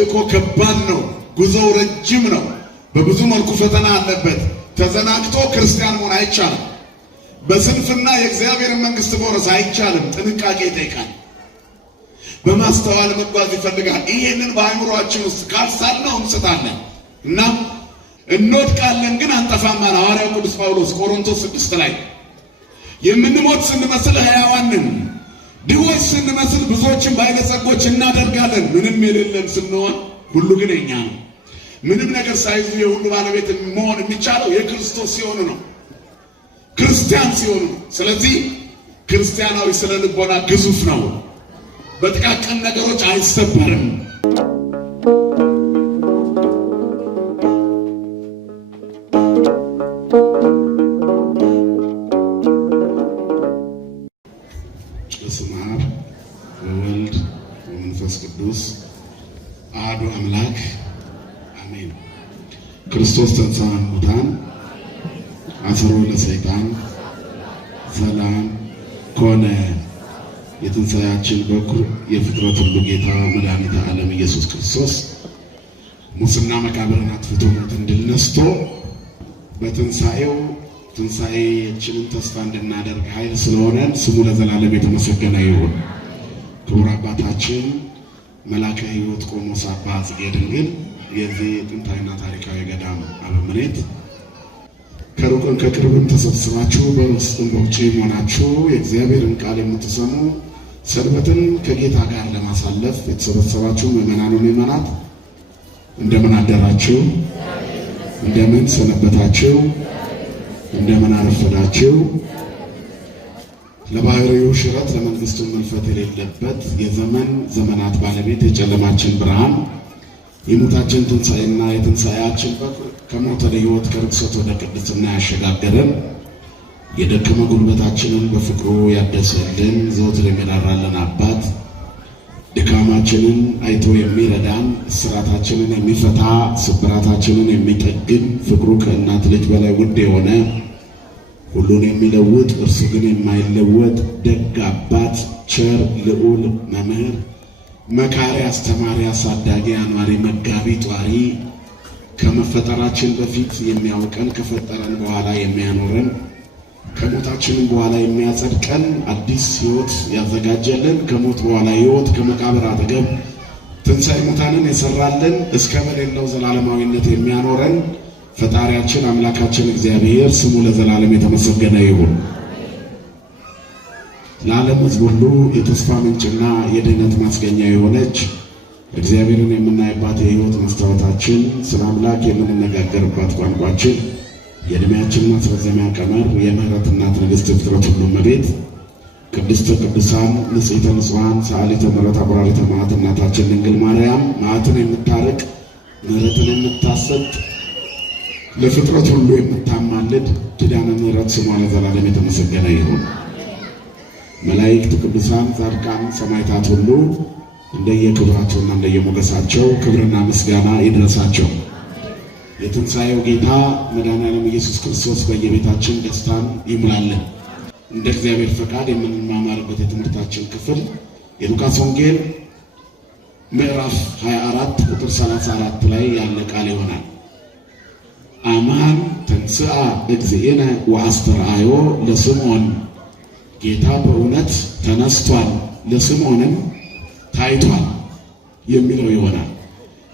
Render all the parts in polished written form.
ተልእኮ ከባድ ነው። ጉዞው ረጅም ነው። በብዙ መልኩ ፈተና አለበት። ተዘናግቶ ክርስቲያን መሆን አይቻልም። በስንፍና የእግዚአብሔርን መንግሥት መውረስ አይቻልም። ጥንቃቄ ይጠይቃል። በማስተዋል መጓዝ ይፈልጋል። ይሄንን በአእምሮአችን ውስጥ ካልሳልነው እንስታለን እና እንወድቃለን፣ ግን አንጠፋም አለ ሐዋርያው ቅዱስ ጳውሎስ ቆሮንቶስ 6 ላይ። የምንሞት ስንመስል ሕያዋን ነን፣ ድሆች ስንመስል ብዙዎችን ባለጸጎች እናደርጋለን። ምንም የሌለን ስንሆን ሁሉ ግን የኛ ነው። ምንም ነገር ሳይዙ የሁሉ ባለቤት መሆን የሚቻለው የክርስቶስ ሲሆኑ ነው፣ ክርስቲያን ሲሆኑ ነው። ስለዚህ ክርስቲያናዊ ስነ ልቦና ግዙፍ ነው። በጥቃቅን ነገሮች አይሰበርም። በስመ አብ ወወልድ ወመንፈስ ቅዱስ አሐዱ አምላክ አሜን። ክርስቶስ ተንሥአ እሙታን አሰሮ ለሰይጣን ሰላም ኮነ። የትንሣኤያችን በኩር የፍጥረት ሁሉ ጌታ መድኃኒተ ዓለም ኢየሱስ ክርስቶስ ሙስና መቃብርን አጥፍቶ ሞትን ድል ነስቶ በትንሣኤው ትንሣኤያችንን ተስፋ እንድናደርግ ኃይል ስለሆነን ስሙ ለዘላለም የተመሰገነ ይሁን። ክቡር አባታችን መላከ ሕይወት ቆሞስ አባ ጽጌ ድንግል የዚህ ጥንታዊና ታሪካዊ ገዳም አበምኔት፣ ከሩቅም ከቅርብም ተሰብስባችሁ በውስጥም በውጭም ሆናችሁ የእግዚአብሔርን ቃል የምትሰሙ ሰንበትን ከጌታ ጋር ለማሳለፍ የተሰበሰባችሁ ምዕመናን ወምዕመናት እንደምን አደራችሁ? እንደምን ሰነበታችሁ? እንደምን አረፈዳችሁ? ለባህሪው ሽረት ለመንግስቱ መልፈት የሌለበት የዘመን ዘመናት ባለቤት የጨለማችን ብርሃን የሞታችን ትንሣኤና የትንሣኤያችን በኩር ከሞት ወደ ሕይወት ከርክሰት ወደ ቅድስና ያሸጋገረን የደከመ ጉልበታችንን በፍቅሩ ያደሰልን ዘወትር የሚራራልን አባት ድካማችንን አይቶ የሚረዳን እስራታችንን የሚፈታ ስብራታችንን የሚጠግን ፍቅሩ ከእናት ልጅ በላይ ውድ የሆነ ሁሉን የሚለውጥ እርሱ ግን የማይለወጥ ደግ አባት ቸር ልዑል መምህር መካሪ አስተማሪ አሳዳጊ አኗሪ መጋቢ ጧሪ ከመፈጠራችን በፊት የሚያውቀን ከፈጠረን በኋላ የሚያኖረን ከሞታችንም በኋላ የሚያጸድቀን አዲስ ሕይወት ያዘጋጀልን ከሞት በኋላ ሕይወት ከመቃብር አጠገብ ትንሣኤ ሙታንን የሰራልን እስከ በሌለው ዘላለማዊነት የሚያኖረን ፈጣሪያችን አምላካችን እግዚአብሔር ስሙ ለዘላለም የተመሰገነ ይሁን። ለዓለም ሕዝብ ሁሉ የተስፋ ምንጭና የድኅነት ማስገኛ የሆነች እግዚአብሔርን የምናይባት የሕይወት መስታወታችን ስለ አምላክ የምንነጋገርባት ቋንቋችን የዕድሜያችን ማስረዘሚያ ቀመር የምህረት እናት ንግሥት ፍጥረት ሁሉ እመቤት ቅድስተ ቅዱሳን ንጽሕተ ንጹሐን ሰዓሊተ ምሕረት አቁራሪተ መዓት እናታችን ድንግል ማርያም መዓትን የምታርቅ ምሕረትን የምታሰጥ ለፍጥረት ሁሉ የምታማልድ ኪዳነ ምሕረት ስሟ ለዘላለም የተመሰገነ ይሁን። መላእክት፣ ቅዱሳን፣ ጻድቃን፣ ሰማዕታት ሁሉ እንደየክብራቸውና እንደየሞገሳቸው ክብርና ምስጋና ይድረሳቸው። የትንሣኤው ጌታ መድኃኔዓለም ኢየሱስ ክርስቶስ በየቤታችን ደስታን ይሙላልን። እንደ እግዚአብሔር ፈቃድ የምንማማርበት የትምህርታችን ክፍል የሉቃስ ወንጌል ምዕራፍ 24 ቁጥር 34 ላይ ያለ ቃል ይሆናል። አማን ተንሥአ እግዚእነ ወአስተርአዮ ለስምዖን፣ ጌታ በእውነት ተነስቷል ለስምዖንም ታይቷል የሚለው ይሆናል።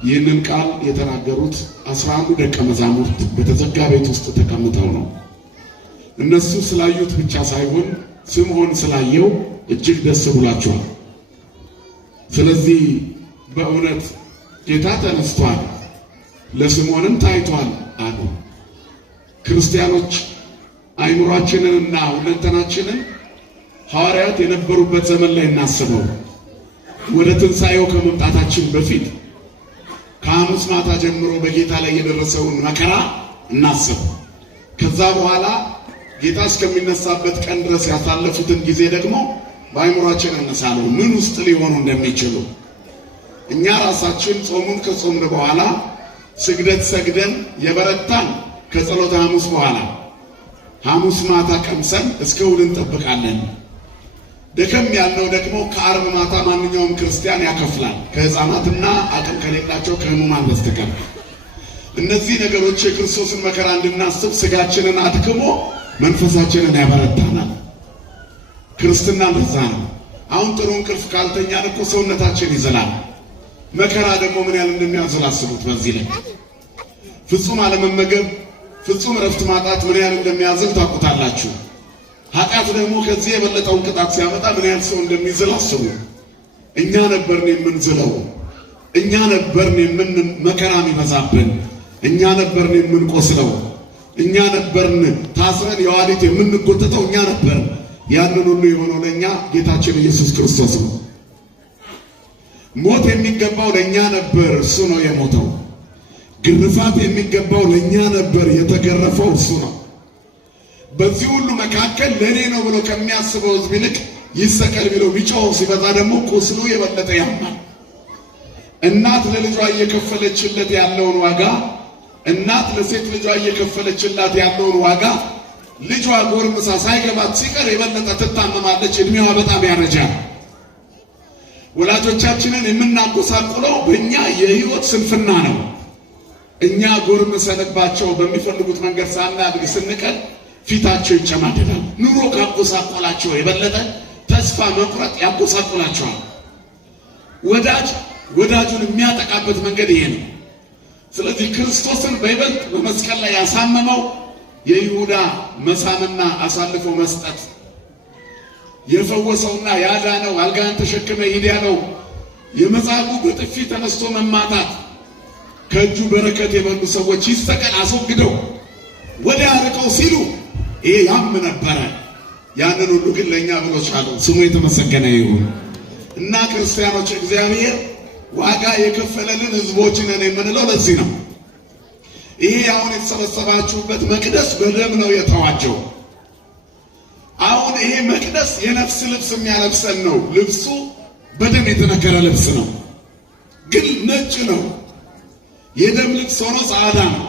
ይህንን ቃል የተናገሩት 11 ደቀ መዛሙርት በተዘጋ ቤት ውስጥ ተቀምጠው ነው። እነሱ ስላዩት ብቻ ሳይሆን ስምዖን ስላየው እጅግ ደስ ብሏቸዋል። ስለዚህ በእውነት ጌታ ተነስቷል ለስምዖንም ታይቷል አሉ። ክርስቲያኖች አይምሯችንንና ሁለንተናችንን ሐዋርያት የነበሩበት ዘመን ላይ እናስበው። ወደ ትንሣኤው ከመምጣታችን በፊት ከሐሙስ ማታ ጀምሮ በጌታ ላይ የደረሰውን መከራ እናስብ። ከዛ በኋላ ጌታ እስከሚነሳበት ቀን ድረስ ያሳለፉትን ጊዜ ደግሞ በአይምሯችን እናሳለው ምን ውስጥ ሊሆኑ እንደሚችሉ። እኛ ራሳችን ጾሙን ከጾምን በኋላ ስግደት ሰግደን የበረታን ከጸሎተ ሐሙስ በኋላ ሐሙስ ማታ ቀምሰን እስከ እሑድ እንጠብቃለን። ደከም ያለው ደግሞ ከዓርብ ማታ ማንኛውም ክርስቲያን ያከፍላል። ከሕፃናትና አቅም ከሌላቸው ከሕሙማን በስተቀር። እነዚህ ነገሮች የክርስቶስን መከራ እንድናስብ ስጋችንን አድክሞ መንፈሳችንን ያበረታናል። ክርስትና እንደዛ ነው። አሁን ጥሩ እንቅልፍ ካልተኛን እኮ ሰውነታችን ይዝላል። መከራ ደግሞ ምን ያህል እንደሚያዝል አስቡት። በዚህ ላይ ፍጹም አለመመገብ፣ ፍጹም እረፍት ማጣት ምን ያህል እንደሚያዝል ታውቁታላችሁ። ኃጢአት ደግሞ ከዚህ የበለጠውን ቅጣት ሲያመጣ ምን ያህል ሰው እንደሚዝል አስቡ። እኛ ነበርን የምንዝለው፣ እኛ ነበርን መከራ የሚበዛብን፣ እኛ ነበርን የምንቆስለው፣ እኛ ነበርን ታስረን የዋሊት የምንጎተተው፣ እኛ ነበርን። ያንን ሁሉ የሆነው ለእኛ ጌታችን ኢየሱስ ክርስቶስ ነው። ሞት የሚገባው ለእኛ ነበር፣ እርሱ ነው የሞተው። ግርፋት የሚገባው ለእኛ ነበር፣ የተገረፈው እርሱ ነው። በዚህ ሁሉ መካከል ለእኔ ነው ብሎ ከሚያስበው ሕዝብ ይልቅ ይሰቀል ብሎ ቢጮህ ሲበዛ ደግሞ ቁስሉ የበለጠ ያማል። እናት ለልጇ እየከፈለችለት ያለውን ዋጋ፣ እናት ለሴት ልጇ እየከፈለችላት ያለውን ዋጋ ልጇ ጎርምሳ ሳይገባት ሲቀር የበለጠ ትታመማለች። እድሜዋ በጣም ያረጃል። ወላጆቻችንን የምናጎሳቁለው በእኛ የህይወት ስንፍና ነው። እኛ ጎርምሰንባቸው በሚፈልጉት መንገድ ሳናድግ ስንቀር ፊታቸው ይጨማደዳል። ኑሮ ካጎሳቆላቸው የበለጠ ተስፋ መቁረጥ ያጎሳቆላቸዋል። ወዳጅ ወዳጁን የሚያጠቃበት መንገድ ይሄ ነው። ስለዚህ ክርስቶስን በይበልጥ በመስቀል ላይ ያሳመመው የይሁዳ መሳምና አሳልፎ መስጠት፣ የፈወሰውና ያዳነው አልጋን ተሸክመ ሂድ ያለው የመጻጉዕ በጥፊ ተነስቶ መማታት፣ ከእጁ በረከት የበሉ ሰዎች ይሰቀል አስወግደው ወደ አርቀው ሲሉ ይሄ ያም ነበረ። ያንን ሁሉ ግን ለእኛ ብሎ ቻለው። ስሙ የተመሰገነ ይሁን እና ክርስቲያኖች እግዚአብሔር ዋጋ የከፈለልን ሕዝቦች ነን የምንለው ለዚህ ነው። ይሄ አሁን የተሰበሰባችሁበት መቅደስ በደም ነው የተዋጀው። አሁን ይሄ መቅደስ የነፍስ ልብስ የሚያለብሰን ነው። ልብሱ በደም የተነከረ ልብስ ነው፣ ግን ነጭ ነው። የደም ልብስ ሆኖ ጻዕዳ ነው።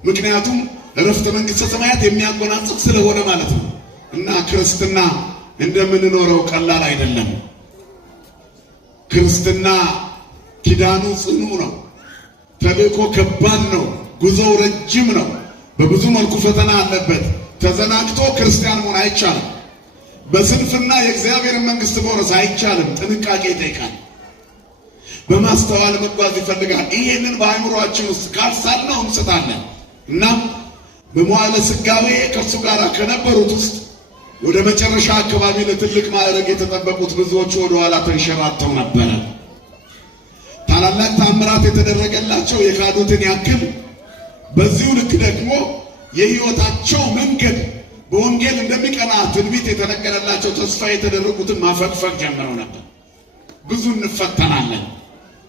ምክንያቱም ዕረፍተ መንግሥተ ሰማያት የሚያጎናጽፍ ስለሆነ ማለት ነው። እና ክርስትና እንደምንኖረው ቀላል አይደለም። ክርስትና ኪዳኑ ጽኑ ነው። ተልእኮ ከባድ ነው። ጉዞው ረጅም ነው። በብዙ መልኩ ፈተና አለበት። ተዘናግቶ ክርስቲያን መሆን አይቻልም። በስንፍና የእግዚአብሔርን መንግሥት መውረስ አይቻልም። ጥንቃቄ ይጠይቃል። በማስተዋል መጓዝ ይፈልጋል። ይሄንን በአእምሮአችን ውስጥ ካልሳልነው እንስታለን። እናም በመዋዕለ ሥጋዌ ከእርሱ ጋር ከነበሩት ውስጥ ወደ መጨረሻ አካባቢ ለትልቅ ማዕረግ የተጠበቁት ብዙዎቹ ወደ ኋላ ተንሸራተው ነበረ። ታላላቅ ታምራት የተደረገላቸው የካዱትን ያክል በዚሁ ልክ ደግሞ የሕይወታቸው መንገድ በወንጌል እንደሚቀና ትንቢት የተነገረላቸው ተስፋ የተደረጉትን ማፈግፈግ ጀምረው ነበር። ብዙ እንፈተናለን።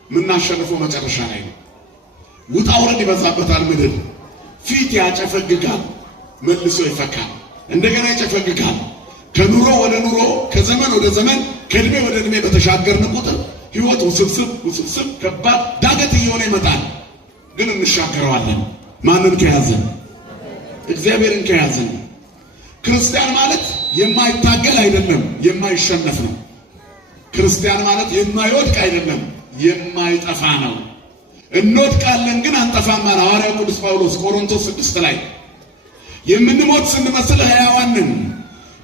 የምናሸንፈው መጨረሻ ላይ ነው። ውጣ ውረድ ይበዛበታል። ምድር ፊት ያጨፈግጋል፣ መልሶ ይፈካል፣ እንደገና ይጨፈግጋል። ከኑሮ ወደ ኑሮ፣ ከዘመን ወደ ዘመን፣ ከእድሜ ወደ እድሜ በተሻገርን ቁጥር ሕይወት ውስብስብ ከባድ ዳገት እየሆነ ይመጣል። ግን እንሻገረዋለን። ማንን ከያዘን? እግዚአብሔርን ከያዘን። ክርስቲያን ማለት የማይታገል አይደለም፣ የማይሸነፍ ነው። ክርስቲያን ማለት የማይወድቅ አይደለም፣ የማይጠፋ ነው። እንወድቃለን ግን አንጠፋም አለ ሐዋርያው ቅዱስ ጳውሎስ ቆሮንቶስ 6 ላይ። የምንሞት ስንመስል ሕያዋን ነን፣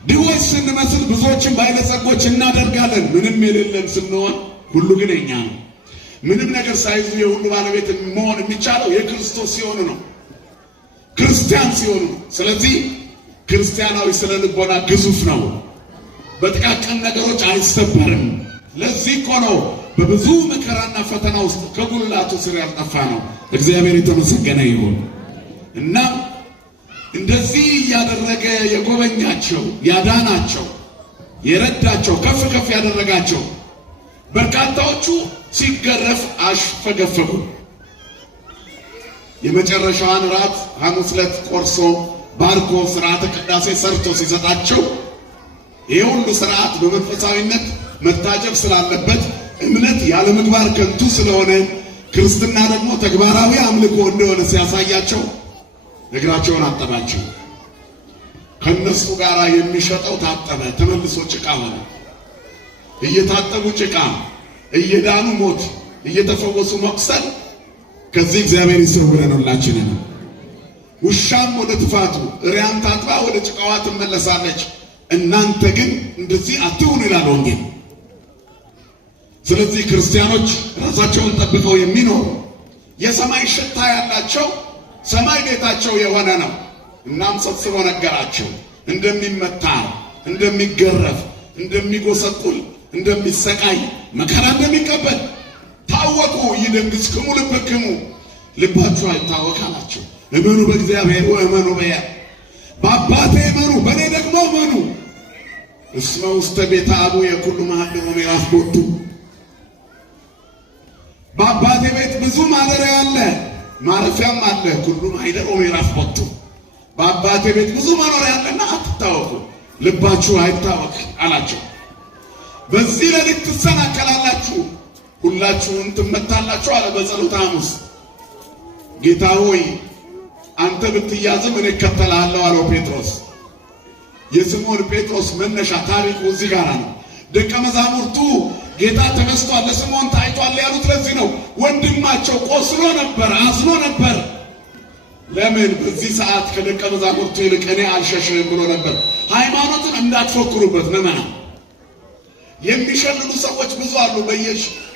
ድሆች ስንመስል ብዙዎችን ባለጸጎች እናደርጋለን። ምንም የሌለን ስንሆን ሁሉ ግን የኛ ነው። ምንም ነገር ሳይዙ የሁሉ ባለቤት መሆን የሚቻለው የክርስቶስ ሲሆኑ ነው፣ ክርስቲያን ሲሆኑ ነው። ስለዚህ ክርስቲያናዊ ስነ ልቦና ግዙፍ ነው። በጥቃቅን ነገሮች አይሰበርም። ለዚህ እኮ ነው በብዙ መከራና ፈተና ውስጥ ከጉልላቱ ስር ያልጠፋ ነው። እግዚአብሔር የተመሰገነ ይሁን እና እንደዚህ ያደረገ የጎበኛቸው፣ ያዳናቸው፣ የረዳቸው፣ ከፍ ከፍ ያደረጋቸው በርካታዎቹ ሲገረፍ አሽፈገፈጉ። የመጨረሻዋን ራት ሐሙስ ዕለት ቆርሶ ባርኮ ሥርዓተ ቅዳሴ ሰርቶ ሲሰጣቸው ይሄ ሁሉ ሥርዓት በመንፈሳዊነት መታጀብ ስላለበት እምነት ያለ ምግባር ከንቱ ስለሆነ ክርስትና ደግሞ ተግባራዊ አምልኮ እንደሆነ ሲያሳያቸው እግራቸውን አጠባቸው። ከነሱ ጋር የሚሸጠው ታጠበ፣ ተመልሶ ጭቃ ሆነ። እየታጠቡ ጭቃ፣ እየዳኑ ሞት፣ እየተፈወሱ መቁሰል ከዚህ እግዚአብሔር ይሰውረን ሁላችንን። ውሻም ወደ ትፋቱ እሪያም ታጥባ ወደ ጭቃዋ ትመለሳለች፣ እናንተ ግን እንደዚህ አትሁኑ ይላል ወንጌል። ስለዚህ ክርስቲያኖች ራሳቸውን ጠብቀው የሚኖሩ የሰማይ ሽታ ያላቸው ሰማይ ቤታቸው የሆነ ነው። እናም ሰብስቦ ነገራቸው። እንደሚመታ፣ እንደሚገረፍ፣ እንደሚጎሰቁል፣ እንደሚሰቃይ፣ መከራ እንደሚቀበል ታወቁ። ይደንግጽክሙ ልብክሙ፣ ልባችሁ አይታወክ አላቸው። እመኑ በእግዚአብሔር ወእመኑ በያ፣ በአባቴ እመኑ በእኔ ደግሞ እመኑ። እስመ ውስተ ቤተ አቡየ ኩሉ መሃልዎ ምዕራፍ ቦቱ፣ በአባቴ ቤት ብዙ ማደሪያ አለ፣ ማረፊያም አለ። ኩሉ ማኅደሮ ምዕራፍ ቦቱ፣ በአባቴ ቤት ብዙ መኖሪያ አለና አትታወቁ፣ ልባችሁ አይታወክ አላቸው። በዚህ ሌሊት ትሰናከላላችሁ፣ ሁላችሁም ትመታላችሁ አለ በጸሎተ ሐሙስ። ጌታ ሆይ አንተ ብትያዝም እኔ እከተልሃለሁ አለው ጴጥሮስ። የስምዖን ጴጥሮስ መነሻ ታሪኩ እዚህ ጋር ነው። ደቀ መዛሙርቱ ጌታ ተነስቷል፣ ለስምዖን ታይቷል ያሉት ለዚህ ነው። ወንድማቸው ቆስሎ ነበር፣ አዝኖ ነበር። ለምን? በዚህ ሰዓት ከደቀ መዛሙርቱ ይልቅ እኔ አልሸሽም ብሎ ነበር። ሃይማኖትን እንዳትፎክሩበት ነመና። የሚሸልሉ ሰዎች ብዙ አሉ።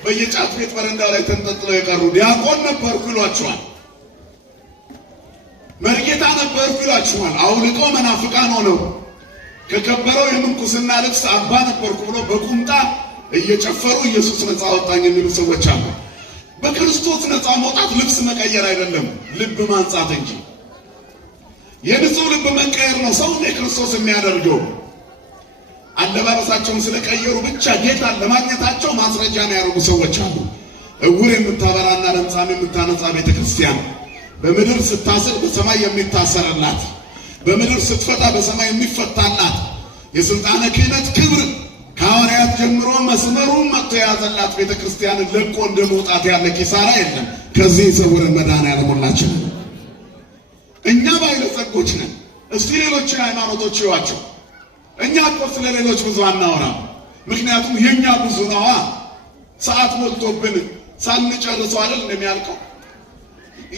በየጫት ቤት በረንዳው ላይ ተንጠልጥለው የቀሩ ዲያቆን ነበርኩ ይሏቸዋል፣ መርጌታ ነበርኩ ይሏቸዋል። አውልቀው መናፍቃን ሆነው ከከበረው የምንኩስና ልብስ አባ ነበርኩ ብሎ በቁምጣ እየጨፈሩ ኢየሱስ ነፃ አወጣኝ የሚሉ ሰዎች አሉ። በክርስቶስ ነፃ መውጣት ልብስ መቀየር አይደለም፣ ልብ ማንጻት እንጂ። የንጹህ ልብ መቀየር ነው ሰው ክርስቶስ የሚያደርገው። አለባበሳቸውን ስለቀየሩ ብቻ ጌታን ለማግኘታቸው ማስረጃ ነው ያደረጉ ሰዎች አሉ። እውር የምታበራና ለምጻም የምታነጻ ቤተክርስቲያን በምድር ስታስር በሰማይ የሚታሰርላት፣ በምድር ስትፈታ በሰማይ የሚፈታላት የሥልጣነ ክህነት ክብር ከሐዋርያት ጀምሮ መስመሩን መጥቶ የያዘላት ቤተክርስቲያንን ለቆ እንደ መውጣት ያለ ኪሳራ የለም። ከዚህ የሰውረን መድኃኔዓለም ሁላችንን። እኛ ባለጸጎች ነን። እስቲ ሌሎችን ሃይማኖቶች ይዋቸው። እኛ እኮ ስለ ሌሎች ብዙ አናወራም፣ ምክንያቱም የኛ ብዙ ነዋ። ሰዓት ሞልቶብን ሳንጨርሰው አይደል እንደሚያልቀው።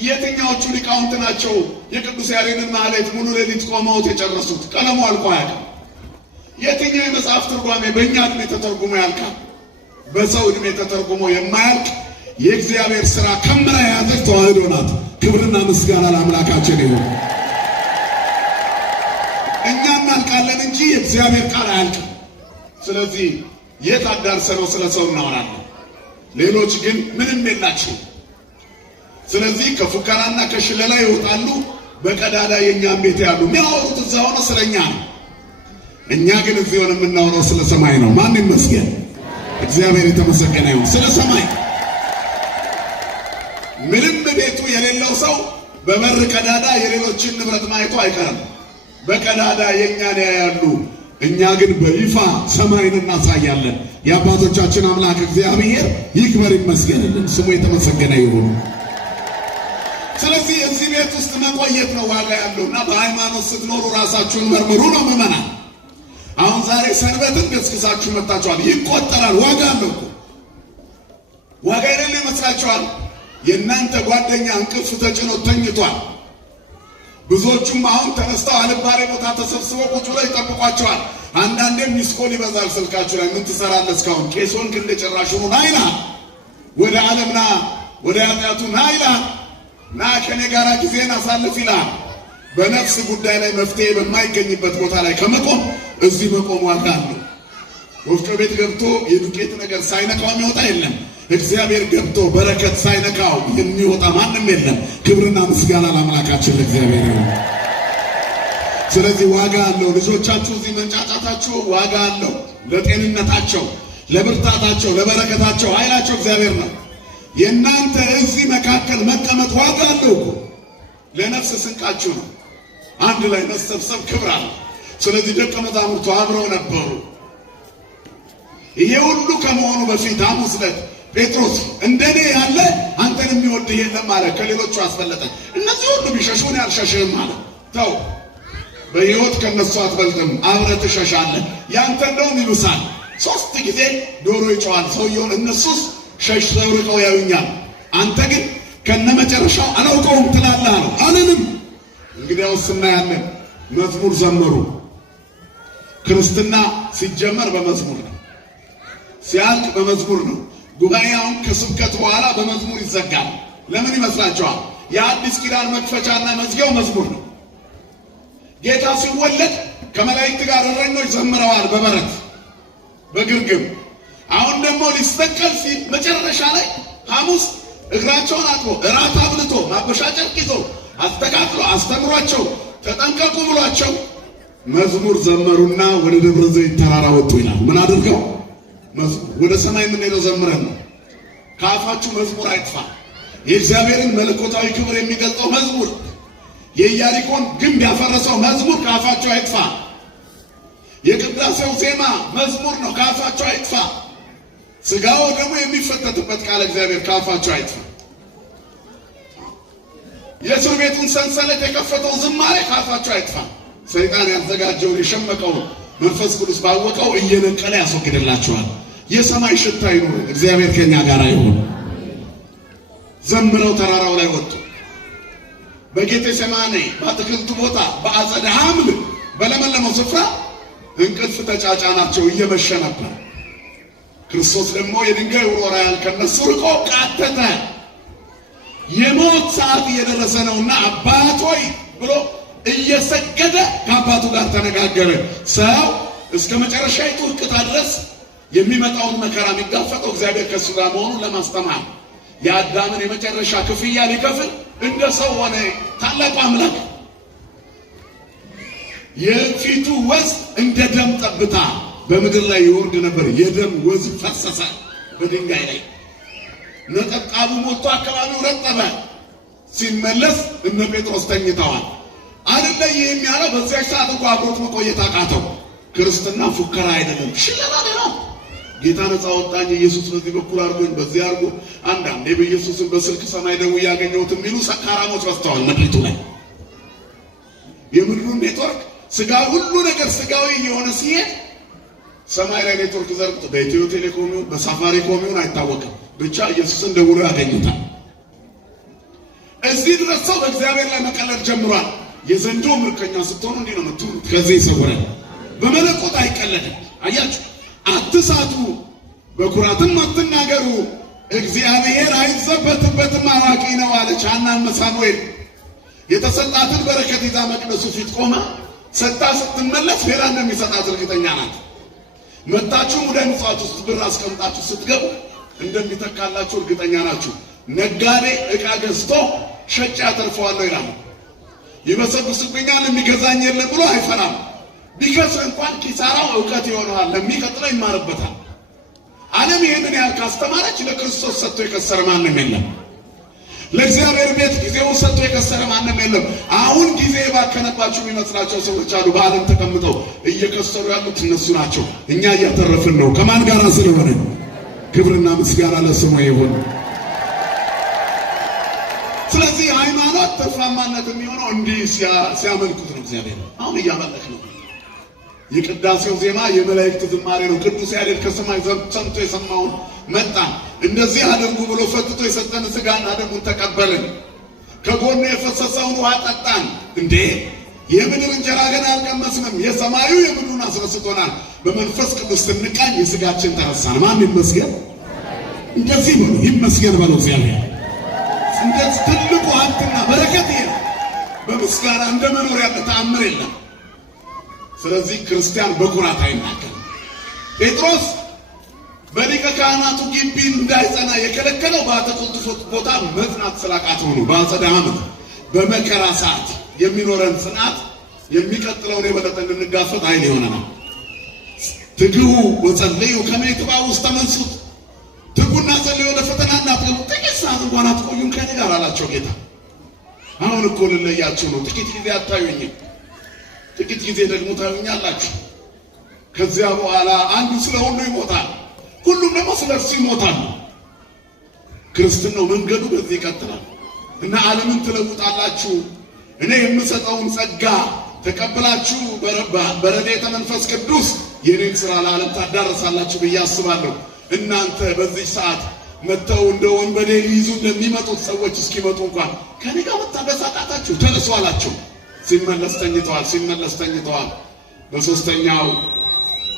የትኛዎቹ ሊቃውንት ናቸው የቅዱስ ያሬድን ማህሌት ሙሉ ሌሊት ቆመውት የጨረሱት? ቀለሙ አልቆ አያልቅም። የትኛው የመጽሐፍ ትርጓሜ በእኛ ዕድሜ ተተርጉሞ ያልቃል? በሰው ዕድሜ ተተርጉሞ የማያልቅ የእግዚአብሔር ሥራ ከምራ የያዘች ተዋህዶ ናት። ክብርና ምስጋና ለአምላካችን ይሁን። እኛ እናልቃለን እንጂ የእግዚአብሔር ቃል አያልቅም። ስለዚህ የት አዳርሰነው ስለ ሰው እናወራለን፣ ሌሎች ግን ምንም የላቸው። ስለዚህ ከፉከራና ከሽለላ ይወጣሉ፣ በቀዳዳ የእኛም ቤት ያሉ የሚያወሩት እዛ ሆነ ስለኛ ነው። እኛ ግን እዚህ ሆነ የምናወራው ስለ ሰማይ ነው። ማን ይመስገን? እግዚአብሔር የተመሰገነ ይሁን። ስለ ሰማይ ምንም ቤቱ የሌለው ሰው በበር ቀዳዳ የሌሎችን ንብረት ማየቱ አይቀርም። በቀዳዳ የእኛን ያያሉ፣ እኛ ግን በይፋ ሰማይን እናሳያለን። የአባቶቻችን አምላክ እግዚአብሔር ይክበር ይመስገንልን፣ ስሙ የተመሰገነ ይሁን። ስለዚህ እዚህ ቤት ውስጥ መቆየት ነው ዋጋ ያለውና በሃይማኖት ስትኖሩ ራሳችሁን መርምሩ ነው ምዕመናን። አሁን ዛሬ ሰንበትን ገስግሳችሁ መጣችኋል፣ ይቆጠራል። ዋጋ አለው። ዋጋ የሌለ ይመስላችኋል? የእናንተ ጓደኛ እንቅልፍ ተጭኖ ተኝቷል። ብዙዎቹም አሁን ተነስተው አልባሌ ቦታ ተሰብስበው ቁጭ ብለው ይጠብቋቸዋል። አንዳንዴም ሚስኮል ይበዛል ስልካችሁ ላይ። ምን ትሰራለህ እስካሁን? ቄሶን ግን ለጭራሹኑ ና ይልሃል። ወደ ዓለም ና፣ ወደ ኃጢአቱ ና ይልሃል። ና ከኔ ጋራ ጊዜን አሳልፍ ይልሃል። በነፍስ ጉዳይ ላይ መፍትሄ በማይገኝበት ቦታ ላይ ከመቆም እዚህ መቆም ዋጋ አለው። ወፍጮ ቤት ገብቶ የዱቄት ነገር ሳይነካው የሚወጣ የለም። እግዚአብሔር ገብቶ በረከት ሳይነካው የሚወጣ ማንም የለም። ክብርና ምስጋና ለአምላካችን ለእግዚአብሔር ይሁን። ስለዚህ ዋጋ አለው። ልጆቻችሁ እዚህ መንጫጫታችሁ ዋጋ አለው። ለጤንነታቸው፣ ለብርታታቸው፣ ለበረከታቸው ኃይላቸው እግዚአብሔር ነው። የእናንተ እዚህ መካከል መቀመጥ ዋጋ አለው እኮ። ለነፍስ ስንቃችሁ ነው። አንድ ላይ መሰብሰብ ክብር አለ። ስለዚህ ደቀ መዛሙርቱ አብረው ነበሩ። ይሄ ሁሉ ከመሆኑ በፊት ሐሙስ ዕለት ጴጥሮስ እንደኔ ያለ አንተን የሚወድህ የለም አለ። ከሌሎቹ አስበለጠ። እነዚህ ሁሉ ቢሸሹን ያልሸሽህም አለ። ተው፣ በሕይወት ከነሱ አትበልጥም፣ አብረህ ትሸሻለህ። ያንተ እንደውም ይብሳል። 3 ጊዜ ዶሮ ይጮሃል ሰውየውን። እነሱስ ሸሽተው ርቀው ያዩኛል፣ አንተ ግን ከነመጨረሻው አላውቀውም ትላለህ ነው አለንም። እንግዲያውስ እናያለን። መዝሙር ዘመሩ። ክርስትና ሲጀመር በመዝሙር ነው፣ ሲያልቅ በመዝሙር ነው። ጉባኤውን ከስብከት በኋላ በመዝሙር ይዘጋል። ለምን ይመስላችኋል? የአዲስ ኪዳን መክፈቻና መዝጊያው መዝሙር ነው። ጌታ ሲወለድ ከመላእክት ጋር እረኞች ዘምረዋል በበረት በግርግም። አሁን ደግሞ ሊሰቀል ሲል መጨረሻ ላይ ሐሙስ እግራቸውን አጥቦ እራት አብልቶ ማበሻ ጨርቅ ይዞ አስተካክሎ አስተምሯቸው ተጠንቀቁ ብሏቸው መዝሙር ዘመሩና ወደ ደብረ ዘይት ተራራ ወጡ ይላል። ምን አድርገው? መዝሙር። ወደ ሰማይ የምንሄደው ዘምረን ነው። ከአፋችሁ መዝሙር አይጥፋ። የእግዚአብሔርን መለኮታዊ ክብር የሚገልጸው መዝሙር፣ የኢያሪኮን ግንብ ያፈረሰው መዝሙር ከአፋችሁ አይጥፋ። የቅዳሴው ዜማ መዝሙር ነው፣ ከአፋችሁ አይጥፋ። ሥጋው ደግሞ የሚፈተትበት ቃል እግዚአብሔር ከአፋችሁ አይጥፋ። የእስር ቤቱን ሰንሰለት የከፈተው ዝማሬ ከአፋችሁ አይጥፋ። ሰይጣን ያዘጋጀውን የሸመቀውን መንፈስ ቅዱስ ባወቀው እየነቀለ ያስወግድላችኋል። የሰማይ ሽታ ይኑር። እግዚአብሔር ከኛ ጋር ይሁን። ዘምረው ተራራው ላይ ወጡ። በጌቴሴማኒ በአትክልቱ ቦታ በአጸደ ሐምል በለመለመው ስፍራ እንቅልፍ ተጫጫናቸው፣ እየመሸ ነበር። ክርስቶስ ደግሞ የድንጋይ ውርወራ ያህል ከነሱ ርቆ ቃተተ። የሞት ሰዓት እየደረሰ ነውና አባት ሆይ ብሎ እየሰገደ ከአባቱ ጋር ተነጋገረ። ሰው እስከ መጨረሻይቱ እቅታ ድረስ የሚመጣውን መከራ የሚጋፈጠው እግዚአብሔር ከሱ ጋር መሆኑን ለማስተማር የአዳምን የመጨረሻ ክፍያ ሊከፍል እንደ ሰው ሆነ። ታላቁ አምላክ የፊቱ ወዝ እንደ ደም ጠብታ በምድር ላይ ይወርድ ነበር። የደም ወዝ ፈሰሰ በድንጋይ ላይ። ነጠብጣቡ ሞልቶ አካባቢው ረጠበ። ሲመለስ እነ ጴጥሮስ ተኝተዋል። አይደለ የሚያለው በዚያች ሰዓት እንኳን አብሮት መቆየት አቃተው። ክርስትና ፉከራ አይደለም፣ ሽለላ ነው። ጌታ ነፃ ወጣኝ፣ ኢየሱስ በዚህ በኩል አድርጎኝ በዚህ አድርጎ። አንዳንዴ በኢየሱስን በስልክ ሰማይ ደውዬ ያገኘሁት የሚሉ ሰካራሞች በዝተዋል ምድሪቱ ላይ። የምድሩን ኔትወርክ ስጋ ሁሉ ነገር ስጋዊ የሆነ ሲሄድ ሰማይ ላይ ኔትወርክ ዘርግቶ በኢትዮ ቴሌኮም በሳፋሪኮም አይታወቅም፣ ብቻ ኢየሱስን ደውሎ ያገኙታል። እዚህ ድረስ ሰው በእግዚአብሔር ላይ መቀለድ ጀምሯል። የዘንዶ ምርኮኛ ስትሆኑ እንዲህ ነው የምትሆኑት። ከዚህ ይሰወራል። በመለኮት አይቀለድም። አያችሁ፣ አትሳቱ፣ በኩራትም አትናገሩ፣ እግዚአብሔር አይዘበትበትም፣ አዋቂ ነው አለች ሐናም ሳሙኤል። የተሰጣትን በረከት ይዛ መቅደሱ ፊት ቆማ ሰጣ ስትመለስ ሌላ እንደሚሰጣት እርግጠኛ ናት። መጣችሁ ወደ ምጽዋት ውስጥ ብር አስቀምጣችሁ ስትገቡ እንደሚተካላችሁ እርግጠኛ ናችሁ። ነጋዴ ዕቃ ገዝቶ ሸጬ አተርፈዋለሁ ይላል። ይበሰብስብኛል የሚገዛኝ የለም ብሎ አይፈራም። ቢከስር እንኳን ኪሳራው ዕውቀት ይሆነዋል፣ ለሚቀጥለው ይማርበታል። ዓለም ይሄንን ያህል ካስተማረች ለክርስቶስ ሰጥቶ የከሰረ ማንም የለም። ለእግዚአብሔር ቤት ጊዜውን ሰጥቶ የከሰረ ማንም የለም። አሁን ጊዜ የባከነባቸው የሚመስላቸው ሰዎች አሉ። በዓለም ተቀምጠው እየከሰሩ ያሉት እነሱ ናቸው። እኛ እያተረፍን ነው። ከማን ጋር ስለሆነ? ክብርና ምስጋና ለስሙ ይሁን። ስለዚህ ሃይማኖት ተስፋማነት የሚሆነው እንዲህ ሲያመልኩት ነው። እግዚአብሔር አሁን እያመለክ ነው። የቅዳሴው ዜማ የመላእክት ዝማሬ ነው። ቅዱስ ያሬድ ከሰማይ ሰምቶ የሰማውን መጣን። እንደዚህ አድርጉ ብሎ ፈትቶ የሰጠን ሥጋና ደሙን ተቀበልን። ከጎኑ የፈሰሰውን ውሃ ጠጣን። እንዴ የምድር እንጀራ ገና አልቀመስንም፣ የሰማዩ የምድሩን አስረስቶናል። በመንፈስ ቅዱስ ስንቃኝ የሥጋችን ተረሳን። ማን ይመስገን? እንደዚህ ብሎ ይመስገን በለው እግዚአብሔር። እንደዚህ ትልቁ ሀብትና በረከት ይሄ ነው። በምስጋና እንደ መኖር ያለ ተአምር የለም። ስለዚህ ክርስቲያን በኩራት አይናገርም። ጴጥሮስ በሊቀ ካህናቱ ግቢ እንዳይጸና የከለከለው በአትክልቱ ቦታ መጽናት ስላቃተው ነው። በአጸደ ዓመት በመከራ ሰዓት የሚኖረን ጽናት የሚቀጥለውን የበለጠ እንድንጋፈጥ ኃይል ይሆነናል። ትግሁ ወጸልዩ ከመ ይትባኡ ውስተ መንሱት፣ ትጉና ጸልዩ ወደ ፈተና እንዳትገቡ ጥቂት ሰዓት እንኳን አትቆዩም ከኔ ጋር አላቸው ጌታ። አሁን እኮ ልለያችሁ ነው። ጥቂት ጊዜ አታዩኝም፣ ጥቂት ጊዜ ደግሞ ታዩኛላችሁ። ከዚያ በኋላ አንዱ ስለ ሁሉ ይሞታል፣ ሁሉም ደግሞ ስለ እርሱ ይሞታል። ክርስትናው መንገዱ በዚህ ይቀጥላል እና ዓለምን ትለውጣላችሁ። እኔ የምሰጠውን ጸጋ ተቀብላችሁ በረድኤተ መንፈስ ቅዱስ የኔን ሥራ ለዓለም ታዳርሳላችሁ ብዬ አስባለሁ። እናንተ በዚህ ሰዓት መተው እንደ ወንበዴ ሊይዙ እንደሚመጡት ሰዎች እስኪመጡ እንኳን ከኔ ጋር መታገስ አቃታችሁ ተነሱ አላቸው። ሲመለስ ተኝተዋል። በሶስተኛው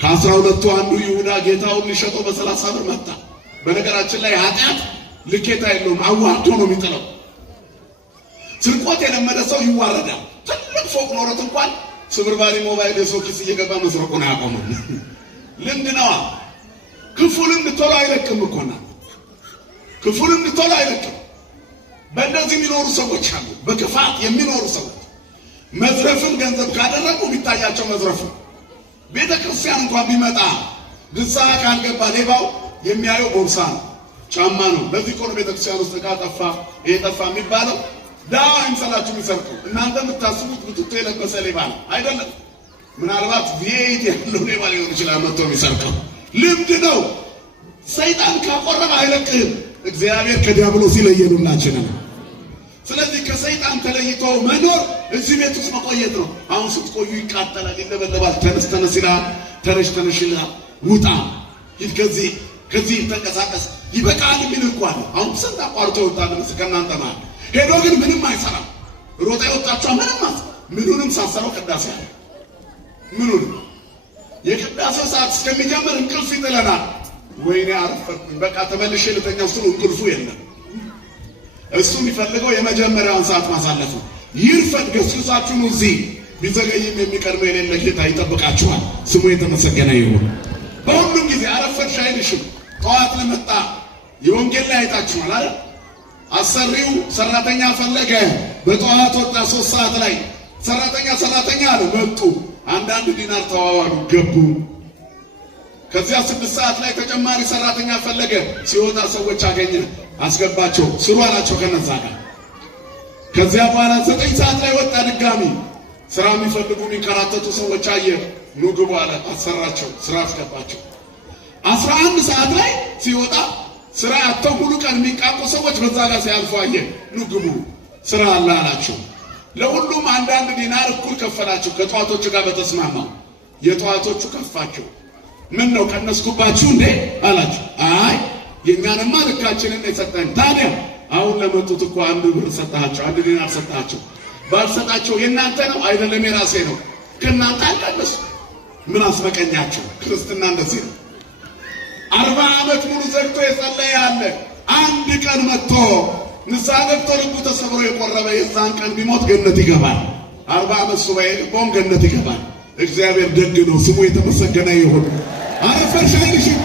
ከ12 አንዱ ይሁዳ ጌታውን ሊሸጠው በ30 ብር መጣ። በነገራችን ላይ ኃጢአት ልኬታ የለውም፣ አዋርዶ ነው የሚጥለው። ስርቆት የለመደ ሰው ይዋረዳል። ትልቅ ፎቅ ኖሮት እንኳን ስብርባሪ ሞባይል የሰው ኪስ እየገባ መስረቁን አያቆምም። ልምድ ነዋ። ክፉ ልምድ ቶሎ አይለቅም እኮና ክፉ ልምድ ቶሎ አይለቅም። በእንደዚህ የሚኖሩ ሰዎች አሉ። በክፋት የሚኖሩ ሰዎች መዝረፍን ገንዘብ ካደረጉ ቢታያቸው መዝረፉ። ቤተ ክርስቲያን እንኳን ቢመጣ ንስሐ ካልገባ ሌባው የሚያየው ቦርሳ ነው፣ ጫማ ነው። ለዚህ እኮ ነው ቤተ ክርስቲያን ውስጥ ዕቃ ጠፋ ይሄ ጠፋ የሚባለው። ዳዋ አይምሰላችሁ የሚሰርቀው። እናንተ የምታስቡት ብትቶ የለበሰ ሌባ ነው አይደለም። ምናልባት ቪኤት ያለው ሌባ ሊሆን ይችላል መጥቶ የሚሰርቀው። ልምድ ነው። ሰይጣን ካቆረበ አይለቅህም። እግዚአብሔር ከዲያብሎስ ይለየሉላችንን። ስለዚህ ከሰይጣን ተለይቶ መኖር እዚህ ቤት ውስጥ መቆየት ነው። አሁን ስትቆዩ ይቃጠላል፣ ይለበለባል። ተነስ ይላል፣ ተነሽ ይላል። ውጣ ሂድ፣ ከዚህ ተንቀሳቀስ፣ ይበቃል የሚል እንኳን ነው። አሁን ስንት አቋርጦ ይወጣል ከእናንተ ማለት ሄዶ ግን ምንም አይሰራም። ሮጣ የወጣችዋ ምኑንም ሳሰረው ቅዳሴ አለ። ምኑንም የቅዳሴው ሰዓት እስከሚጀምር እንቅልፍ ይጥለናል። ወይኔ አረፈርኩኝ በቃ ተመልሼ ልተኛ ስሉ እንቅልፉ የለም። እሱ የሚፈልገው የመጀመሪያውን ሰዓት ማሳለፍ ነው። ይርፈድ ገስጻችሁ ነው። እዚህ ቢዘገይም የሚቀርበው የሌለ ጌታ ይጠብቃችኋል። ስሙ የተመሰገነ ይሁን። በሁሉም ጊዜ አረፈድሽ አይልሽም። ጠዋት ለመጣ የወንጌል ላይ አይታችኋል አይደል? አሰሪው ሰራተኛ ፈለገ። በጠዋት ወጣ 3 ሰዓት ላይ ሰራተኛ አለ። መጡ። አንዳንድ ዲናር ተዋዋሉ፣ ገቡ። ከዚያ 6 ሰዓት ላይ ተጨማሪ ሰራተኛ ፈለገ። ሲወጣ ሰዎች አገኘ፣ አስገባቸው፣ ስሩ አላቸው ከነዛ ጋር። ከዚያ በኋላ 9 ሰዓት ላይ ወጣ ድጋሚ። ስራ የሚፈልጉ የሚከራተቱ ሰዎች አየ፣ ኑ ግቡ አለ፣ አሰራቸው፣ ስራ አስገባቸው። 11 ሰዓት ላይ ሲወጣ ስራ አጥተው ሙሉ ቀን የሚቃቁ ሰዎች በዛ ጋር ሲያልፉ አየ፣ ኑ ግቡ ስራ አለ አላቸው። ለሁሉም አንዳንድ ዲናር እኩል ከፈላቸው ከጠዋቶቹ ጋር በተስማማው። የጠዋቶቹ ከፋቸው። ምን ነው ቀነስኩባችሁ እንዴ አላቸው። አይ የኛንማ ልካችንን የሰጠን። ታዲያ አሁን ለመጡት እኮ 1 ብር ሰጣቸው፣ 1 ዲናር ሰጣቸው። ባልሰጣቸው የናንተ ነው አይደለም የራሴ ነው። ከናንተ አልቀነሱ። ምን አስመቀኛቸው? ክርስትና እንደዚህ ነው። 40 ዓመት ሙሉ ዘግቶ የጸለየ አለ። አንድ ቀን መጥቶ ንስሐ ገብቶ ልቡ ተሰብሮ የቆረበ የዛን ቀን ቢሞት ገነት ይገባል። 40 ዓመት ሱባኤ ልቦም ገነት ይገባል። እግዚአብሔር ደግ ነው፣ ስሙ የተመሰገነ ይሁን። አረፈርሽ አይልሽም፣